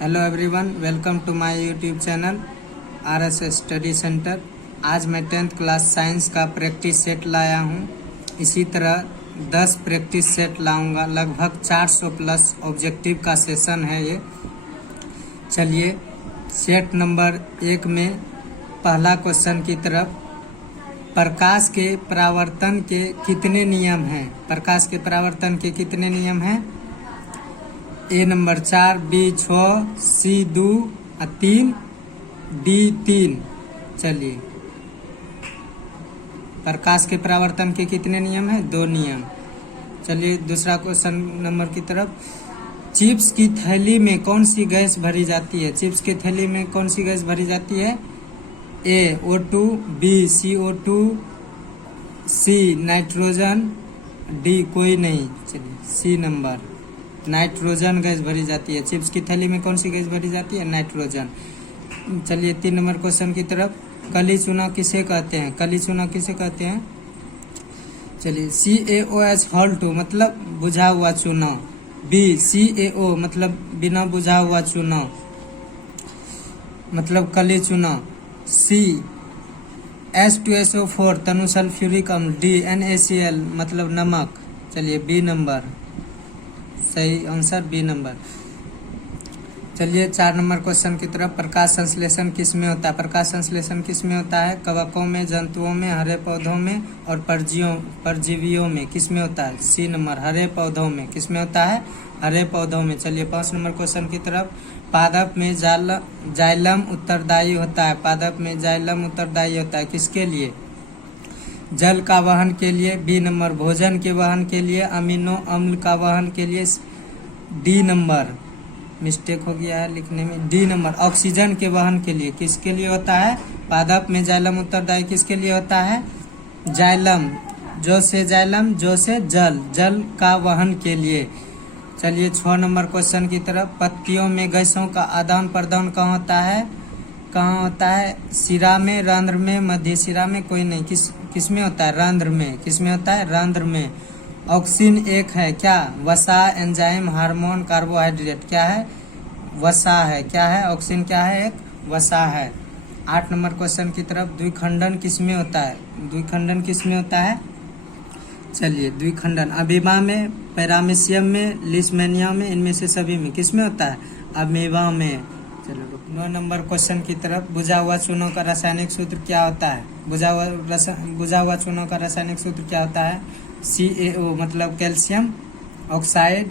Hello everyone, welcome to my YouTube channel RSS study centre. आज मैं 10th class science का practice set लाया हूँ। इसी तरह 10 प्रैक्टिस सेट लाऊंगा। लगभग 400 प्लस ऑब्जेक्टिव का सेशन है ये। चलिए सेट नंबर 1 में पहला क्वेश्चन की तरफ। प्रकाश के परावर्तन के कितने नियम हैं? प्रकाश के परावर्तन के कितने नियम हैं? ए नंबर 4, बी 6, सी 2, 3, डी 3। चलिए, प्रकाश के परावर्तन के कितने नियम हैं? 2 नियम। चलिए दूसरा क्वेश्चन नंबर की तरफ। चिप्स की थैली में कौन सी गैस भरी जाती है? चिप्स की थैली में कौन सी गैस भरी जाती है? A O2, B CO2, C nitrogen, D कोई नहीं। चलिए सी नंबर नाइट्रोजन गैस भरी जाती है। चिप्स की थैली में कौन सी गैस भरी जाती है? नाइट्रोजन। चलिए 3 नंबर क्वेश्चन की तरफ। कली चूना किसे कहते हैं? कली चूना किसे कहते हैं? चलिए CaOH Hal2 मतलब बुझा हुआ चूना। बी CaO मतलब बिना बुझा हुआ चूना, मतलब कली चूना। सी H2SO4 तनु सल्फ्यूरिक अम्ल। डी NaCl मतलब नमक। चलिए बी नंबर सही आंसर, बी नंबर। चलिए 4 नंबर क्वेश्चन की तरफ। प्रकाश संश्लेषण किस में होता है? प्रकाश संश्लेषण किस में होता है? कवकों में, जंतुओं में, हरे पौधों में और परजीवियों में। किस में होता है? सी नंबर हरे पौधों में। किस में होता है? हरे पौधों में। चलिए 5 नंबर क्वेश्चन की तरफ। पादप में जाइलम उत्तरदायी होता है। पादप में जाइलम उत्तरदायी होता है किसके लिए? जल का वहन के लिए। बी नंबर भोजन के वहन के लिए। अमीनो अम्ल का वहन के लिए। डी नंबर मिस्टेक हो गया है लिखने में। डी नंबर ऑक्सीजन के वहन के लिए। किसके लिए होता है? पादप में जाइलम उत्तरदायी किसके लिए होता है? जाइलम, जो से जाइलम, जो से जल का वहन के लिए। चलिए 6 नंबर क्वेश्चन की तरफ। पत्तियों में गैसों का आदान प्रदान कहाँ होता है? कहाँ होता है? शिरा में, रंध्र में, मध्य शिरा में कोई नहीं। किस में होता है? रंध्र में। किस में होता है? रंध्र में। ऑक्सीन एक है क्या? वसा, एंजाइम, हार्मोन, कार्बोहाइड्रेट। क्या है? वसा है। क्या है? ऑक्सीन क्या है? एक वसा है। 8 नंबर क्वेश्चन की तरफ। द्विखंडन किस में होता है? द्विखंडन किस में होता है? चलिए द्विखंडन अमीबा में, पैरामीशियम में, लिस्मेनिया में, इनमें से सभी में। किस में होता है? अमीबा में। चलो 9 नंबर क्वेश्चन की तरफ। बुझा हुआ चूनों का रासायनिक सूत्र क्या होता है? बुझा हुआ चूनों का रासायनिक सूत्र क्या होता है? CaO मतलब calcium oxide,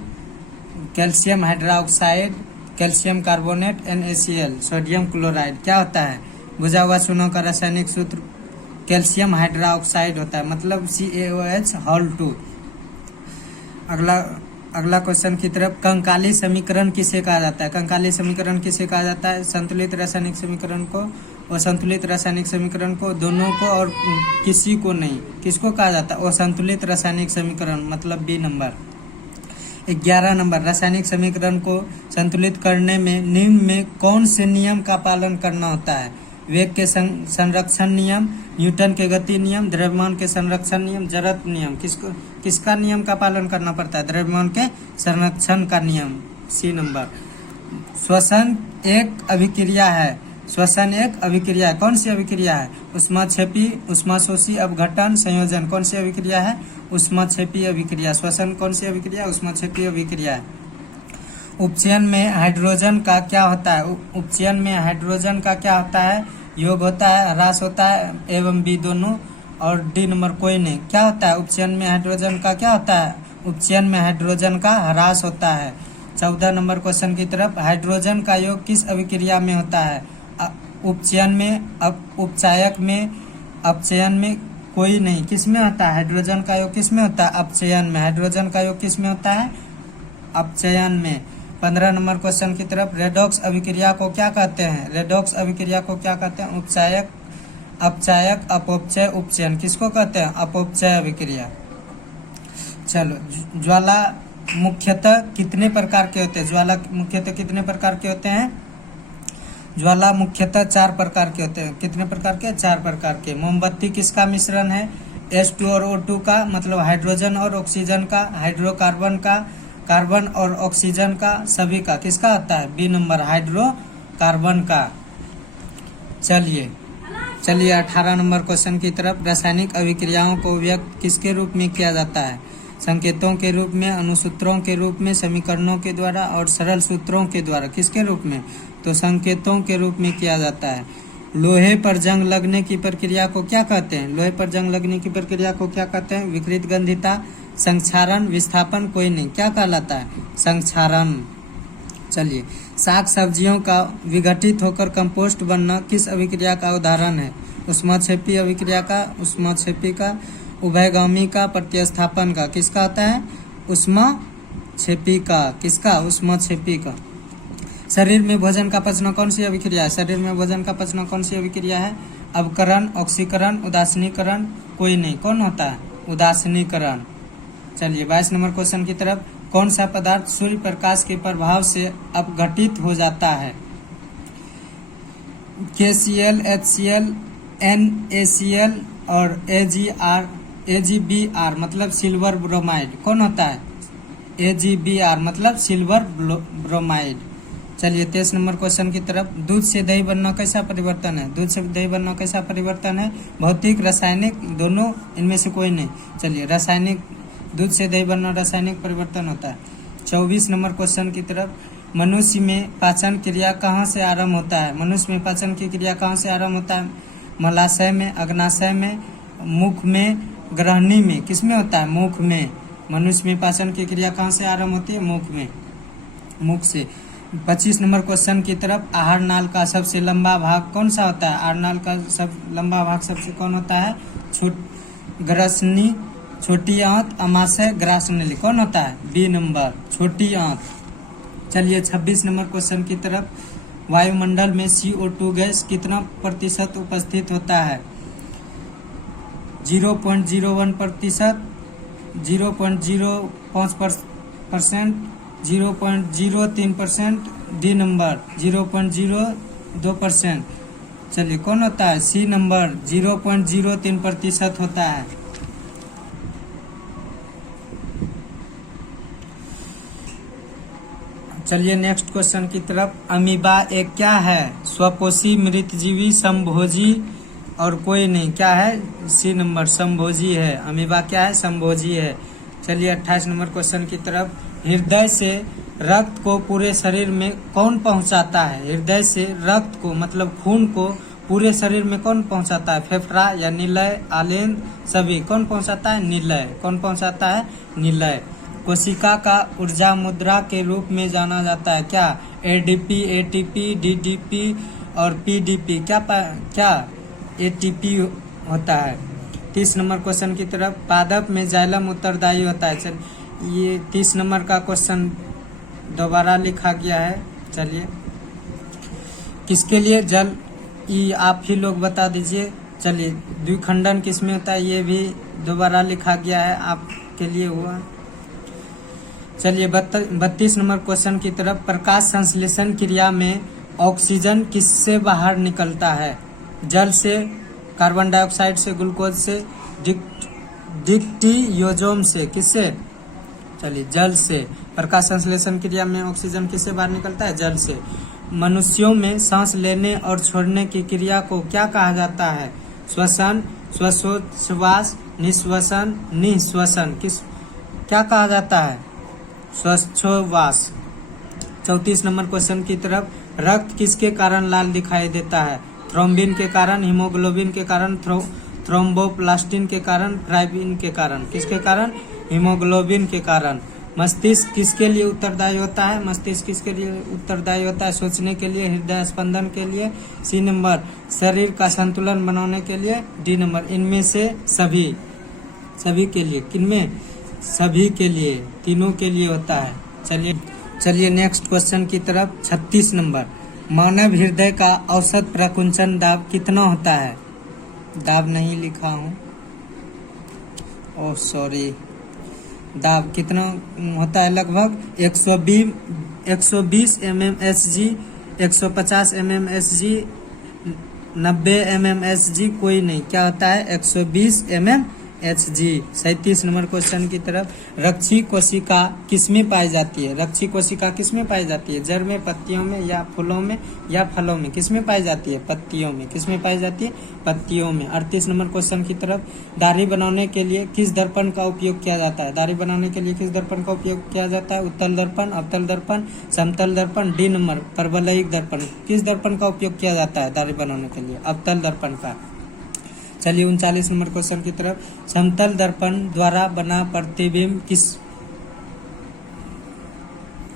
calcium hydroxide, calcium carbonate, NaCl, sodium chloride. क्या होता है? बुझा हुआ चूनों का रासायनिक सूत्र कैल्शियम हाइड्रोक्साइड होता है, मतलब CaOH Hal2। अगला क्वेश्चन की तरफ। कंकाली समीकरण किसे कहा जाता है? कंकाली समीकरण किसे कहा जाता है? संतुलित रासायनिक समीकरण को और संतुलित रासायनिक समीकरण को, दोनों को और किसी को नहीं। किसको कहा जाता है? असंतुलित रासायनिक समीकरण, मतलब बी नंबर। 11 नंबर। रासायनिक समीकरण को संतुलित करने में निम्न में कौन से नियम का पालन करना होता है? वेग के संरक्षण नियम, न्यूटन के गति नियम, द्रव्यमान के संरक्षण नियम, जड़त्व नियम। किसका नियम का पालन करना पड़ता है? द्रव्यमान के संरक्षण का नियम। C number. श्वसन एक अभिक्रिया है। श्वसन एक अभिक्रिया है। कौन सी अभिक्रिया है? ऊष्माक्षेपी, ऊष्माशोषी अपघटन, संयोजन। कौन सी अभिक्रिया है? ऊष्माक्षेपी अभिक्रिया। श्वसन कौन सी अभिक्रिया? ऊष्माक्षेपी अभिक्रिया है। उपचयन में हाइड्रोजन का क्या होता है? उपचयन में हाइड्रोजन का क्या होता है? योग होता है, ह्रास होता है, एवं बी दोनों। और डी नंबर कोई नहीं। क्या होता है? उपचयन में हाइड्रोजन का क्या होता है? उपचयन में हाइड्रोजन का ह्रास होता है। 14 नंबर क्वेश्चन की तरफ। हाइड्रोजन का योग किस अभिक्रिया में होता है? उपचयन में, उपचायक में, अपचयन में कोई नहीं। किस में होता है? हाइड्रोजन का योग किस में होता है? अपचयन में। हाइड्रोजन का योग किस में होता है? अपचयन में। 15 नंबर क्वेश्चन की तरफ। रेडॉक्स अभिक्रिया को क्या कहते हैं? रेडॉक्स अभिक्रिया को क्या कहते हैं? उपचायक, अपचायक, अपोपचय, उपचयन। किसको कहते हैं? अपोपचय अभिक्रिया। चलो ज्वाला मुख्यतः कितने प्रकार के होते हैं? ज्वाला मुख्यतः कितने प्रकार के होते हैं? ज्वाला मुख्यतः 4 प्रकार के होते हैं। कितने प्रकार के? 4 प्रकार के। मोमबत्ती किसका मिश्रण है? H2 और O2 का, मतलब हाइड्रोजन और ऑक्सीजन का, हाइड्रोकार्बन का, कार्बन और ऑक्सीजन का, सभी का, किसका होता है? बी नंबर, हाइड्रोकार्बन का। चलिए 18 नंबर क्वेश्चन की तरफ। रासायनिक अभिक्रियाओं को व्यक्त किसके रूप में किया जाता है? संकेतों के रूप में, अनुसूत्रों के रूप में, समीकरणों के द्वारा और सरल सूत्रों के द्वारा। किसके रूप में? तो संकेतों के रूप में किया जाता है। लोहे पर जंग लगने की प्रक्रिया को क्या कहते हैं? लोहे पर जंग लगने की प्रक्रिया को क्या कहते हैं? विकृत गंधिता, संक्षारण, विस्थापन, कोई नहीं, क्या कहलाता है? संक्षारण। चलिए, साग सब्जियों का विघटित होकर कंपोस्ट बनना किस अभिक्रिया का उदाहरण है? ऊष्माक्षेपी अभिक्रिया का, ऊष्माक्षेपी का, उभयगामी का, प्रतिस्थापन का। किसका होता है? ऊष्माक्षेपी का। किसका? ऊष्माक्षेपी का। शरीर में भोजन का पचना कौन सी अभिक्रिया है? शरीर में भोजन का पचना कौन सी अभिक्रिया है? अवकरण, ऑक्सीकरण, उदासीनीकरण, कोई नहीं, कौन होता है? उदासीनीकरण। चलिए 22 नंबर क्वेश्चन की तरफ। कौन सा पदार्थ सूर्य प्रकाश के प्रभाव से अपघटित हो जाता है? KCl, HCl, NaCl और AgBr मतलब सिल्वर ब्रोमाइड। कौन होता है? AgBr मतलब सिल्वर ब्रोमाइड। चलिए 23 नंबर क्वेश्चन की तरफ। दूध से दही बनना कैसा परिवर्तन है? दूध से दही बनना कैसा परिवर्तन है? भौतिक, रासायनिक, दोनों, इनमें से कोई नहीं। चलिए रासायनिक, दूध से दही बनना रासायनिक परिवर्तन होता है। 24 नंबर क्वेश्चन की तरफ। मनुष्य में पाचन क्रिया कहाँ से आरंभ होता है? मनुष्य में पाचन की क्रिया कहाँ से आरंभ होता है? मलाशय में, अग्नाशय में, मुख में, ग्रहणी में। किसमें होता है? मुख में। मनुष्य में पाचन की क्रिया कहाँ से आरंभ होती है? मुख में, मुख से। 25 नंबर क्वेश्चन की तरफ। आहार नाल का सबसे लंबा भाग कौन सा होता है? आहार नाल का सब लंबा भाग सबसे कौन होता है? ग्रसनी, छोटी आंत, अमाशय, ग्रासनली। कौन होता है? बी नंबर, छोटी आंत। चलिए 26 नंबर क्वेश्चन की तरफ। वायुमंडल में CO2 गैस कितना प्रतिशत उपस्थित होता है? 0.01%, 0.05%, 0.03%, डी नंबर 0.02%। चलिए कौन होता है? सी नंबर 0.03% होता है। चलिए नेक्स्ट क्वेश्चन की तरफ। अमीबा एक क्या है? स्वपोषी, मृतजीवी, समभोजी और कोई नहीं, क्या है? सी नंबर, समभोजी है। अमीबा क्या है? समभोजी है। चलिए 28 नंबर क्वेश्चन की तरफ। हृदय से रक्त को पूरे शरीर में कौन पहुंचाता है? हृदय से रक्त को मतलब खून को पूरे शरीर में कौन पहुंचाता है? फेफड़ा या निलय, आलेंद्र, सभी। कौन पहुंचाता है? निलय। कौन पहुंचाता है? निलय। कोशिका का ऊर्जा मुद्रा के रूप में जाना जाता है क्या? ADP, ATP, DDP और PDP। क्या ATP होता है। 30 नंबर क्वेश्चन की तरफ। पादप में जाइलम उत्तरदायी होता है। चल ये 30 नंबर का क्वेश्चन दोबारा लिखा गया है। चलिए किसके लिए? जल, ये आप ही लोग बता दीजिए। चलिए द्विखंडन किसमें होता है? ये भी दोबारा लिखा गया है, आपके लिए हुआ। चलिए 32 नंबर क्वेश्चन की तरफ। प्रकाश संश्लेषण क्रिया में ऑक्सीजन किससे बाहर निकलता है? जल से, कार्बन डाइऑक्साइड से, ग्लूकोज से, डिक्टियोजोम से। किससे? चलिए जल से। प्रकाश संश्लेषण क्रिया में ऑक्सीजन किससे बाहर निकलता है? जल से। मनुष्यों में सांस लेने और छोड़ने की क्रिया को क्या कहा जाता है? श्वसन, श्वासोच्छ्वास, निश्वसन, निःश्वसन। क्या कहा जाता है? श्वासोच्छ्वास। 34 नंबर क्वेश्चन की तरफ। रक्त किसके कारण लाल दिखाई देता है? थ्रोम्बिन के कारण, हीमोग्लोबिन के कारण, थ्रोम्बोप्लास्टिन के कारण, फाइब्रिन के कारण। किसके कारण? हीमोग्लोबिन के कारण। मस्तिष्क किसके लिए उत्तरदायी होता है? मस्तिष्क किसके लिए उत्तरदायी होता है? सोचने के लिए, हृदय स्पंदन के लिए। सी नंबर, शरीर का संतुलन बनाने के लिए। डी नंबर, इनमें से सभी के लिए। किनमें? सभी के लिए, तीनों के लिए होता है। चलिए नेक्स्ट क्वेश्चन की तरफ। 36 नंबर। मानव हृदय का औसत प्रकुंचन दाब कितना होता है? दाब नहीं लिखा हूँ, ओह सॉरी। दाब कितना होता है? लगभग 120 mmHg, 150 mmHg, 90 mmHg, कोई नहीं, क्या होता है? 120 mmHg। HG। 37 नंबर क्वेश्चन की तरफ, रक्षी कोशिका किसमें पाई जाती है? रक्षी कोशिका किसमें पाई जाती है? जड़ में, पत्तियों में, या फूलों में, या फलों में? किसमें पाई जाती है? पत्तियों में। किसमें पाई जाती है? पत्तियों में। 38 नंबर क्वेश्चन की तरफ, दाढ़ी बनाने के लिए किस दर्पण का उपयोग किया जाता है? दाढ़ी बनाने के लिए किस दर्पण का उपयोग किया जाता है? उत्तल दर्पण, अवतल दर्पण, समतल दर्पण। डी नंबर, परवलयिक दर्पण। किस दर्पण का उपयोग किया जाता है दाढ़ी बनाने के लिए? अवतल दर्पण का। चलिए 39 नंबर क्वेश्चन की तरफ, समतल दर्पण द्वारा बना प्रतिबिंब किस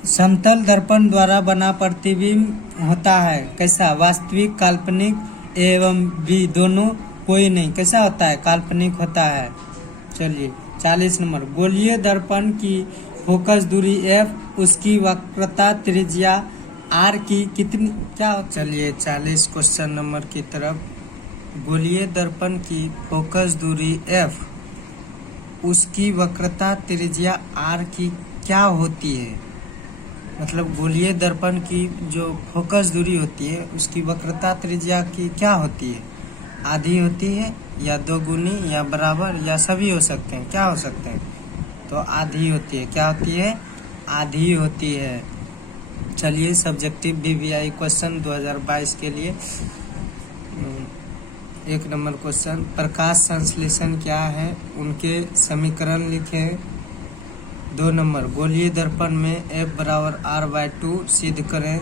समतल दर्पण द्वारा बना प्रतिबिंब होता है? कैसा? वास्तविक, काल्पनिक एवं भी दोनों? कोई नहीं। कैसा होता है? काल्पनिक होता है। चलिए 40 नंबर, गोलीय दर्पण की फोकस दूरी f, उसकी वक्रता त्रिज्या r की कितनी क्या? चलिए 40 क्वेश्चन नंबर की तरफ, गोलीय दर्पण की फोकस दूरी f, उसकी वक्रता त्रिज्या r की क्या होती है? मतलब गोलीय दर्पण की जो फोकस दूरी होती है उसकी वक्रता त्रिज्या की क्या होती है? आधी होती है, या दोगुनी, या बराबर, या सभी हो सकते हैं? क्या हो सकते हैं? तो आधी होती है। क्या होती है? आधी होती है। चलिए सब्जेक्टिव BVI क्वेश्चन 2022 के लिए 1 नंबर क्वेश्चन, प्रकाश संश्लेषण क्या है? उनके समीकरण लिखें। 2 नंबर, गोलीय दर्पण में F बराबर R/2 सिद्ध करें।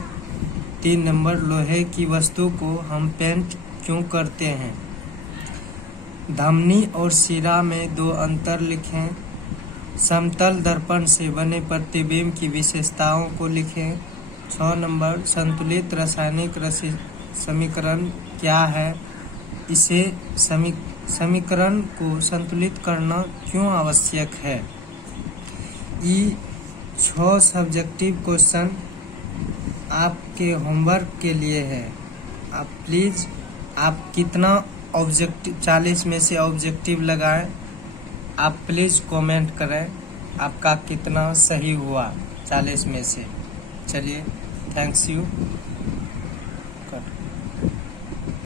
3 नंबर, लोहे की वस्तु को हम पेंट क्यों करते हैं? धमनी और सिरा में 2 अंतर लिखें। समतल दर्पण से बने प्रतिबिंब की विशेषताओं को लिखें। 6 नंबर, संतुलित रासायनिक समीकरण क्या है? इसे समीकरण को संतुलित करना क्यों आवश्यक है? ये 6 सब्जेक्टिव क्वेश्चन आपके होमवर्क के लिए है। आप प्लीज़, आप कितना ऑब्जेक्टिव 40 में से ऑब्जेक्टिव लगाएं, आप प्लीज़ कमेंट करें आपका कितना सही हुआ 40 में से। चलिए, थैंक्स यू।